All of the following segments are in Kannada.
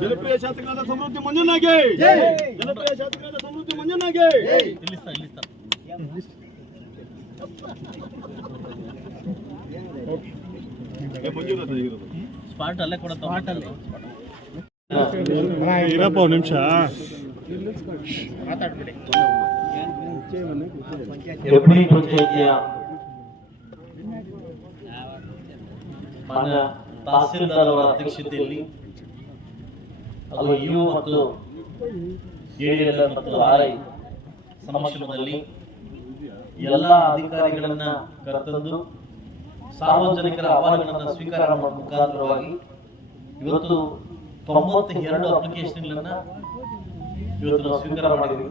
ಜನಪ್ರಿಯ ಶಾಸಕರಾದ ಸಮೃದ್ಧಿ ಮಂಜುನಾಗೆ, ಜನಪ್ರಿಯ ಶಾಸಕರಾದ ಸಮೃದ್ಧಿ ಮಂಜುನಾಗೆ. ಸ್ಪಾಟ್ ಅಲ್ಲೇ ಕೊಡ ಇರಪ್ಪ ಒಂದು ನಿಮಿಷ ಮಾತಾಡ್ಬಿಡಿ. ಹೆಬ್ಳಿ ಪಂಚಾಯಿತಿಯ ಮಾನ್ಯ ತಹಸೀಲ್ದಾರ್ ಅವರ ಅಧ್ಯಕ್ಷತೆಯಲ್ಲಿ ಹಾಗೂ ಯು ಮತ್ತು ಎಡಿಎಲ್ಆರ್ ಮತ್ತು ಆರ್ಐ ಸಮಕ್ಷಮದಲ್ಲಿ ಎಲ್ಲ ಅಧಿಕಾರಿಗಳನ್ನ ಕರೆತಂದು ಸಾರ್ವಜನಿಕರ ಅಹವಾಲುಗಳನ್ನು ಸ್ವೀಕಾರ ಮಾಡುವ ಮುಖಾಂತರವಾಗಿ ಇವತ್ತು 92 ಅಪ್ಲಿಕೇಶನ್ಗಳನ್ನ ಇವತ್ತು ನಾವು ಸ್ವೀಕಾರ ಮಾಡಿದ್ದೀವಿ.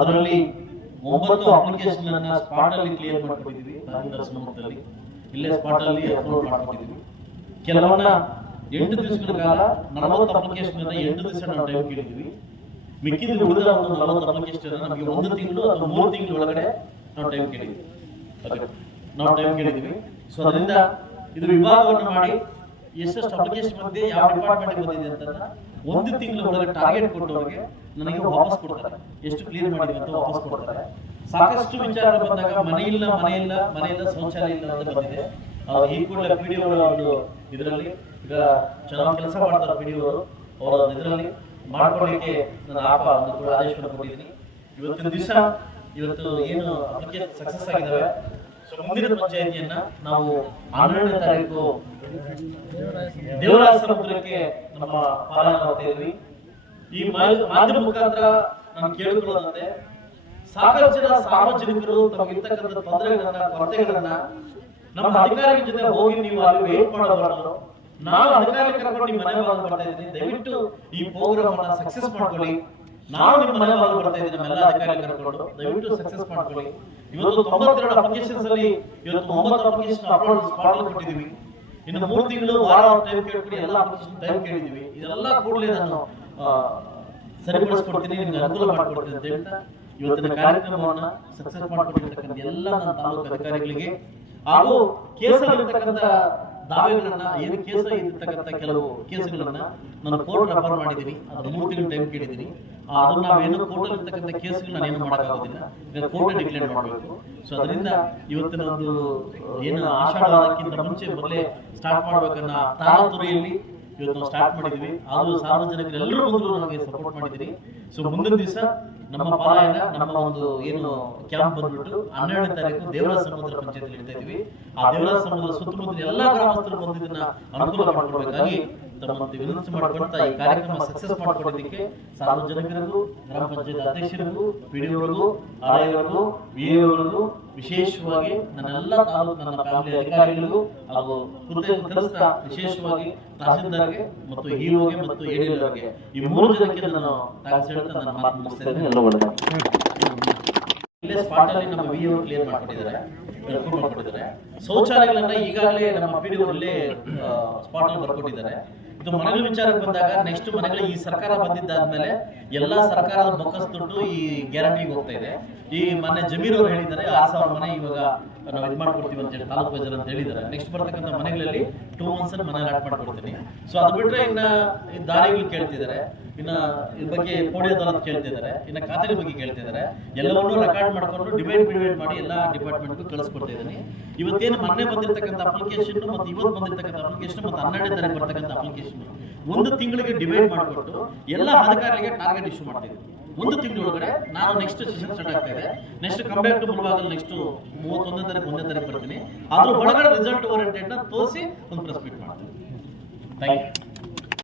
ಅದರಲ್ಲಿ 9 ಅಪ್ಲಿಕೇಶನ್ ಸ್ಪಾಟ್ ಅಲ್ಲಿ ಕ್ಲಿಯರ್ ಮಾಡ್ಕೊಂಡಿದ್ದೀವಿ. ನರಸಿಂಹಮೂರ್ತಿಯಲ್ಲಿ ಇಲ್ಲೇ ಸ್ಪಾಟ್ ಅಲ್ಲಿ ಅಪ್ಲೋಡ್ ಮಾಡ್ಕೊಂಡಿದ್ದೀವಿ. ಕೆಲವನ್ನ 8 ದಿವಸಗಳ ಕಾಲ 40 ಅಪ್ಲಿಕೇಶನ್ 8 ದಿವಸ ನಾವು ಟೈಮ್ ಕೇಳಿದ್ವಿ. ಮಿಕ್ಕಿದ ಉಳಿದ ಒಂದು 40 ಅಪ್ಲಿಕೇಶನ್ ನಮಗೆ 1 ತಿಂಗಳು ಅಥವಾ 3 ತಿಂಗಳ ಒಳಗಡೆ ನಾವು ಟೈಮ್ ಕೇಳಿದ್ವಿ. ಸೊ ಅದರಿಂದ ಇದು ವಿಭಾಗವನ್ನು ಮಾಡಿ ಎಷ್ಟೆಷ್ಟು ಅಪ್ಲಿಕೇಶನ್ ಬಂದಿದೆ, ಯಾವ ಡಿಪಾರ್ಟ್ಮೆಂಟ್ ಬಂದಿದೆ ಅಂತ 1 ತಿಂಗಳ ಒಳಗೆ ಟಾರ್ಗೆಟ್ ಕೊಟ್ಟವರಿಗೆ ನನಗೆ ವಾಪಸ್ ಕೊಡ್ತಾರೆ. ಎಷ್ಟು ಕ್ಲಿಯರ್ ಮಾಡಿದ್ವಿ ಅಂತ ವಾಪಸ್ ಕೊಡ್ತಾರೆ. ಸಾಕಷ್ಟು ವಿಚಾರ ಬಂದಾಗ ಮನೆ ಇಲ್ಲ ಶೌಚಾಲಯ ಇಲ್ಲ ಅಂತ ಬಂದಿದೆ. ಈ ಕೂಡಲೇ ಪಿಡಿಒ ಒಂದು ಇದರಲ್ಲಿ ಈಗ ಚೆನ್ನಾಗಿ ಕೆಲಸ ಮಾಡ್ತಾರೆ ಪಿಡಿಒ ಅವರ ಇದರಲ್ಲಿ ಮಾಡ್ಕೊಳ್ಳಿಕ್ಕೆ ನಾನು ಆದೇಶವನ್ನು ಕೊಟ್ಟಿದ್ದೀನಿ. ಇವತ್ತಿನ ದಿವಸ ಇವತ್ತು ಏನು ಅಪ್ಲಿಕೇಶನ್ ಸಕ್ಸಸ್ ಆಗಿದ್ದಾವೆ. ಸೊ ಮುಂದಿನ ಪಂಚಾಯಿತಿಯನ್ನ ನಾವು 12ನೇ ತಾರೀಕು ದೇವರಾಜ ಸಮುದ್ರಕ್ಕೆ ನಮ್ಮ ಪಾಲನೆ ಮಾಡ್ತಾ ಇದ್ವಿ. ಈ ಮಾಧ್ಯಮ ಮುಖಾಂತರ ನಾನು ಕೇಳಿಕೊಳ್ಳೋದಂತೆ ಸಾಕಷ್ಟು ಜನ ಸಾರ್ವಜನಿಕರು ತಮಗಿರ್ತಕ್ಕಂಥ ತೊಂದರೆಗಳನ್ನ ಕೊರತೆಗಳನ್ನ ನಮ್ಮ ಅಧಿಕಾರಿಗಳ ಜೊತೆ ಹೋಗಿ ನೀವು ಅಲ್ಲಿ ವೇಟ್ ಮಾಡಬಾರದು. ನಾವು ಅಧಿಕಾರಿ ಕರ್ಕೊಂಡು ನಿಮ್ಮ ಮನೆ ಬಾಗಿಲು ಬರ್ತಾ ಇದ್ದೀನಿ, ದಯವಿಟ್ಟು ಈ ಪ್ರೋಗ್ರಾಮ್ ಅನ್ನ ಸಕ್ಸಸ್ ಮಾಡ್ಕೊಳ್ಳಿ. ನಾವು ನಿಮ್ಮ ಮನೆ ಬಾಗಿಲು ಬರ್ತಾ ಇದ್ದೀನಿ, ನಮ್ಮೆಲ್ಲ ಅಧಿಕಾರಿ ಕರ್ಕೊಂಡು ದಯವಿಟ್ಟು ಸಕ್ಸಸ್ ಮಾಡ್ಕೊಳ್ಳಿ. ಇವತ್ತು 92 ಅಪ್ಲಿಕೇಶನ್ಸ್ ಅಲ್ಲಿ ಇವತ್ತು 9 ಅಪ್ಲಿಕೇಶನ್ ಅಪ್ಲೋಡ್ ಸ್ಪಾಟ್ ಕೊಟ್ಟಿದ್ದೀವಿ. ಇನ್ನು 3 ತಿಂಗಳು ವಾರ ಟೈಮ್ ಕೇಳ್ಬಿಟ್ಟು ಎಲ್ಲ ಅಪ್ಲಿಕೇಶನ್ ಟೈಮ್ ಕೇಳಿದ್ದೀವಿ. ಇದೆಲ್ಲ ಕೂಡಲೇ ನಾನು ಸರಿಪಡಿಸ್ಕೊಡ್ತೀನಿ, ನಿಮ್ಗೆ ಅನುಕೂಲ ಮಾಡಿಕೊಡ್ತೀನಿ ಅಂತ ಹೇಳ್ತಾ ಇವತ್ತಿನ ಕಾರ್ಯಕ್ರಮವನ್ನ ಸಕ್ಸಸ್ ಮಾಡಿಕೊಟ್ಟಿರ್ತಕ್ಕಂಥ ಎಲ್ಲ ನನ್ನ ತಾಲೂಕು ಅಧಿಕಾರಿಗಳಿಗೆ ಹಾಗೂ ಕೇಸಲ್ಲಿರ್ತಕ್ಕಂಥ ದಾವೆಗಳನ್ನ ಏನು ಕೇಸ ಇರ್ತಕ್ಕಂಥ ಕೆಲವು ಕೇಸುಗಳನ್ನ ನಾನು ಕೋರ್ಟ್ ರೆಫರ್ ಮಾಡಿದ್ದೀನಿ. ಅದು 3 ತಿಂಗಳು ಟೈಮ್ ಕೇಳಿದ್ದೀನಿ. ಅದನ್ನ ನಾವೇನು ಕೋರ್ಟ್ ಇರ್ತಕ್ಕಂಥ ಕೇಸ್ಗಳು ನಾನು ಏನು ಮಾಡೋಕ್ಕಾಗೋದಿಲ್ಲ, ಕೋರ್ಟ್ ಡಿಕ್ಲೇರ್ ಮಾಡಬೇಕು. ಸೊ ಅದರಿಂದ ಇವತ್ತಿನ ಒಂದು ಏನು ಆಷಾಢಕ್ಕಿಂತ ಮುಂಚೆ ಮೊದಲೇ ಸ್ಟಾರ್ಟ್ ಮಾಡ್ಬೇಕನ್ನ ತಾರಾತುರಿಯಲ್ಲಿ ಇವತ್ತು ನಾವು ಸ್ಟಾರ್ಟ್ ಮಾಡಿದ್ವಿ. ಅದು ಸಾರ್ವಜನಿಕರೆಲ್ಲರೂ ಬಂದು ನಮಗೆ ಸಪೋರ್ಟ್ ಮಾಡಿದ್ದೀರಿ. ಸೊ ಮುಂದಿನ ದಿವಸ ನಮ್ಮ ಪಾಲಾಯನ ನಮ್ಮ ಒಂದು ಏನು ಕ್ಯಾಂಪ್ ಬಂದ್ಬಿಟ್ಟು 12ನೇ ತಾರೀಕು ದೇವರಾಜ ಸಮುದ್ರ ಪಂಚಾಯತ್ ಇಡ್ತಾ ಇದೀವಿ. ಆ ದೇವರಾಜ ಸಮುದ್ರ ಸುತ್ತಮುತ್ತ ಎಲ್ಲಾ ಗ್ರಾಮಸ್ಥರು ಬಂದು ಇದನ್ನ ಅನುಕೂಲ ಮಾಡಿಕೊಡ್ಬೇಕಾಗಿ ತಮ್ಮಂತೆ ವಿನಂತಿ ಮಾಡಿಕೊಳ್ತಾ ಈ ಕಾರ್ಯಕ್ರಮ ಸಕ್ಸಸ್ ಮಾಡಿಕೊಡೋದಕ್ಕೆ ಸಾರ್ವಜನಿಕರಿಗೂ, ಗ್ರಾಮ ಪಂಚಾಯತ್ ಅಧ್ಯಕ್ಷರಿಗೂ, ಪಿಡಿಒರಿಗೂ, ಆರ್ಐವರಿಗೂ, ವಿಎವರಿಗೂ ವಿಶೇಷವಾಗಿ ನನ್ನೆಲ್ಲ ತಾಲೂಕು ನನ್ನ ಫ್ಯಾಮಿಲಿ ಅಧಿಕಾರಿಗಳಿಗೂ ಹಾಗೂ ಕೃತಜ್ಞತಾ ವಿಶೇಷವಾಗಿ ತಹಸೀಲ್ದಾರ್ಗೆ ಮತ್ತು ಇಒಗೆ ಮತ್ತು ಎಡಿಎಲ್ಆರ್ಗೆ ಈ 3 ಜನಕ್ಕೆ ನಾನು ಥ್ಯಾಂಕ್ಸ್ ಹೇಳ್ತಾ ನನ್ನ ಮಾತು ಮುಗಿಸ್ತಾ ಇದ್ದೀನಿ. ಎಲ್ಲ ಒಳ್ಳೆಯದು. ಇಲ್ಲೇ ಸ್ಪಾಟ್ ಅಲ್ಲಿ ನಮ್ಮ ವಿಎ ಕ್ಲಿಯರ್ ಮಾಡ್ಕೊಂಡಿದ್ದಾರೆ, ಶೌಚಾಲಯಗಳನ್ನ ಈಗಾಗಲೇ ನಮ್ಮ ಪಿಡಿಒ ಅಲ್ಲೇ ಸ್ಪಾಟ್ ಅಲ್ಲಿ ಬರ್ಕೊಟ್ಟಿದ್ದಾರೆ. ಇದು ಮನೆಗಳ ವಿಚಾರಕ್ಕೆ ಬಂದಾಗ ನೆಕ್ಸ್ಟ್ ಮನೆಗಳು ಈ ಸರ್ಕಾರ ಬಂದಿದ್ದಾದ್ಮೇಲೆ ಎಲ್ಲಾ ಸರ್ಕಾರದ ಬೊಕ್ಕಸ್ ದುಡ್ಡು ಈ ಗ್ಯಾರಂಟಿಗೆ ಹೋಗ್ತಾ ಇದೆ. ಈ ಮೊನ್ನೆ ಜಮೀರ್ ಅವರು ಹೇಳಿದ್ದಾರೆ 6,000 ಮನೆ ಇವಾಗ ನಾವು ಇದು ಮಾಡ್ಕೊಡ್ತೀವಿ ಅಂತ ಹೇಳಿ ತಾಲೂಕು ಬಜಾರ್ ಅಂತ ಹೇಳಿದ್ದಾರೆ. ನೆಕ್ಸ್ಟ್ ಬರ್ತಕ್ಕಂಥ ಮನೆಗಳಲ್ಲಿ 2 ಮಂತ್ಸ್ ಮನೆ ಅಲಾಟ್ ಮಾಡ್ಕೊಡ್ತೀನಿ. ಸೊ ಅದು ಬಿಟ್ರೆ ಇನ್ನ ದಾರಿಗಳು ಕೇಳ್ತಿದ್ದಾರೆ, ಇನ್ನ ಇದ್ರ ಬಗ್ಗೆ ಪೋಡಿಯೋದನ್ನ ಕೇಳ್ತಿದ್ದಾರೆ, ಇನ್ನ ಖಾತೆ ಬಗ್ಗೆ ಕೇಳ್ತಿದ್ದಾರೆ. ಎಲ್ಲವನ್ನೂ ರೆಕಾರ್ಡ್ ಮಾಡ್ಕೊಂಡು ಡಿವೈಡ್ ಮಾಡಿ ಎಲ್ಲಾ ಡಿಪಾರ್ಟ್ಮೆಂಟ್ಗೂ ಕಳಿಸ್ಕೊಡ್ತಾ ಇದ್ದೀನಿ. ಇವತ್ತೇನು ಮೊನ್ನೆ ಬಂದಿರತಕ್ಕಂಥ ಅಪ್ಲಿಕೇಶನ್ ಮತ್ತು ಇವತ್ತು ಬಂದಿರತಕ್ಕಂಥ ಅಪ್ಲಿಕೇಶನ್ ಮತ್ತು 12ನೇ ತಾರೀಕು ಬರ್ತಕ್ಕಂಥ ಅಪ್ಲಿಕೇಶನ್ 1 ತಿಂಗಳಿಗೆ ಡಿವೈಡ್ ಮಾಡಿಕೊಟ್ಟು ಎಲ್ಲ ಅಧಿಕಾರಿಗಳಿಗೆ ಟಾರ್ಗೆಟ್ ಇಶ್ಯೂ ಮಾಡ್ತಾ ಇದ್ದೀನಿ. 1 ತಿಂಗಳೊಳಗಡೆ ನಾನು ನೆಕ್ಸ್ಟ್ ಸೆಷನ್ ಸ್ಟಾರ್ಟ್ ಆಗ್ತಾ ಇದೆ. Next comeback to Mulbagal next 31ನೇ ತಾರೀಕು 1ನೇ ತಾರೀಕು ಬರ್ತೀನಿ. ಅದ್ರ ಒಳಗಡೆ ರಿಸಲ್ಟ್ ಓರಿಯೆಂಟೆಡ್ ತೋರಿಸಿ ಒಂದು ಪ್ರೆಸ್ ಮೀಟ್ ಮಾಡ್ತೀನಿ. Thank you.